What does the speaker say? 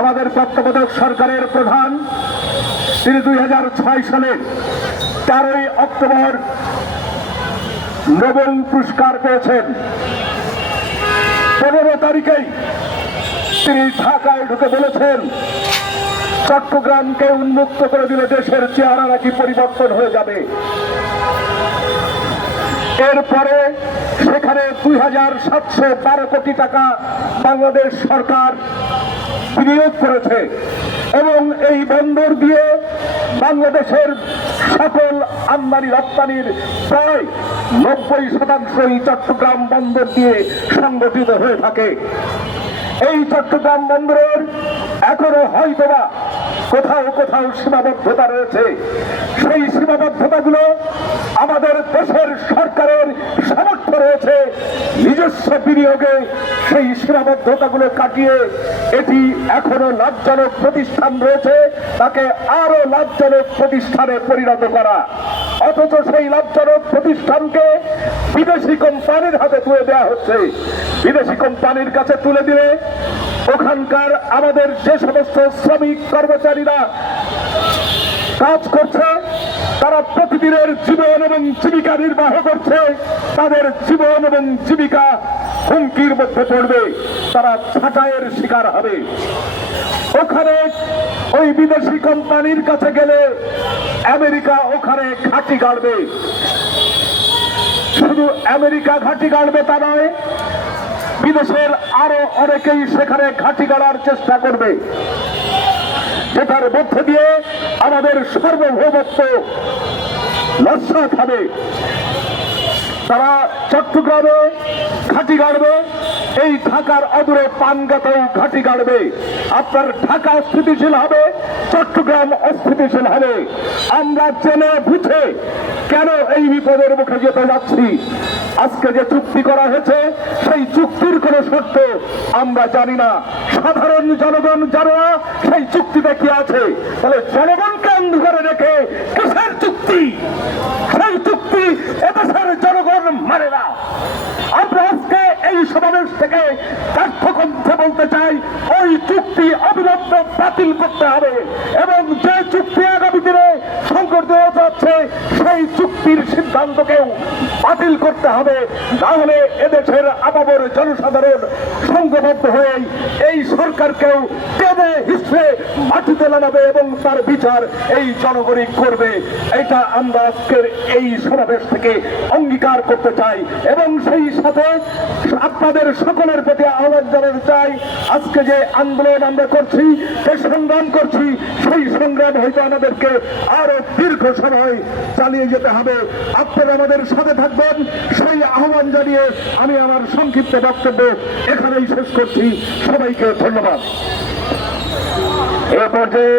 আমাদের তত্ত্বাবধায়ক সরকারের প্রধান, তিনি দুই হাজার ছয় সালের তেরোই অক্টোবর নোবেল পুরস্কার পেয়েছেন। পনেরো তারিখেই তিনি ঢাকায় ঢুকে বলেছেন, চট্টগ্রামকে উন্মুক্ত করে দিলে দেশের চেহারা নাকি পরিবর্তন হয়ে যাবে? এরপরে সেখানে দুই হাজার সাতশো বারো কোটি টাকা বাংলাদেশ সরকার বিনিয়োগ করেছে এবং এই বন্দর দিয়ে বাংলাদেশের সকল আমদানি রপ্তানির প্রায় নব্বই শতাংশই চট্টগ্রাম বন্দর দিয়ে সংগঠিত হয়ে থাকে। এই চট্টগ্রাম বন্দরের এখনও হয়তোবা কোথাও কোথাও সীমাবদ্ধতা রয়েছে। সেই সীমাবদ্ধতাগুলো আমাদের দেশের সরকারের সামর্থ্য রয়েছে। নিজস্ব বিনিয়োগে সেই সীমাবদ্ধতাগুলো কাটিয়ে এটি এখনও লাভজনক প্রতিষ্ঠান রয়েছে, তাকে আরও লাভজনক প্রতিষ্ঠানে পরিণত করা। অথচ সেই লাভজনক প্রতিষ্ঠানকে বিদেশি কোম্পানির হাতে তুলে দেওয়া হচ্ছে। বিদেশি কোম্পানির কাছে তুলে দিলে ওখানকার আমাদের যে সমস্ত শ্রমিক কর্মচারীরা কাজ করছে, তারা প্রতিদিনের জীবন এবং জীবিকা নির্বাহ করছে, তাদের জীবন এবং জীবিকা হুমকির মধ্যে পড়বে, তারা ছাঁটাইয়ের শিকার হবে। ওখানে ওই বিদেশি কোম্পানির কাছে গেলে আমেরিকা ওখানে ঘাঁটি গাড়বে। শুধু আমেরিকা ঘাঁটি গাড়বে তা নয় বিদেশের আরও অনেকেই সেখানে ঘাঁটি গাড়ার চেষ্টা করবে। যেটার মধ্যে দিয়ে আমাদের সার্বভৌমত্ব নস্বাত হবে। তারা চট্টগ্রামে ঘাঁটি গাড়বে, এই ঢাকার অদূরে পানগাতেও ঘাঁটি গাড়বে। আপনার ঢাকা স্থিতিশীল হবে, চট্টগ্রাম অস্থিতিশীল হবে। আমরা জেনে বুঝে কেন এই বিপদের মুখে যেতে যাচ্ছি? আজকে যে চুক্তি করা হয়েছে, সেই চুক্তির কোন শর্ত আমরা জানি না। সাধারণ জনগণ জানে না, সেই চুক্তিতে কি আছে। তাহলে জনগণকে অন্ধকারে রেখে কিসের চুক্তি? সেই চুক্তি এদেশের জনগণ মানে না। আমরা আজকে এই সমাবেশ থেকে পাঠ্যকণ্ঠে বলতে চাই, ওই চুক্তি অবিলম্বে বাতিল করতে হবে এবং যে চুক্তি আগামী দিনে দেওয়া যাচ্ছে, সেই চুক্তির সিদ্ধান্তকেও বাতিল করতে হবে। না হলে এদেশের আবাবর জনসাধারণ হয়ে এই সরকারকেও হিসেবে মাটিতে এবং তার বিচার এই জনগণই করবে। এটা আমরা আজকের এই সমাবেশ থেকে অঙ্গীকার করতে চাই এবং সেই সাথে আপনাদের সকলের প্রতি আহ্বান জানাতে চাই, আজকে যে আন্দোলন আমরা করছি যে সংগ্রাম করছি, সেই সংগ্রাম হয়তো আমাদেরকে আরও দীর্ঘ সময় চালিয়ে যেতে হবে। আপনারা আমাদের সাথে থাকবেন। সেই আহ্বান জানিয়ে আমি আমার সংক্ষিপ্ত বক্তব্য এখানেই শেষ করছি। সবাইকে ধন্যবাদ। এ পর্যায়ে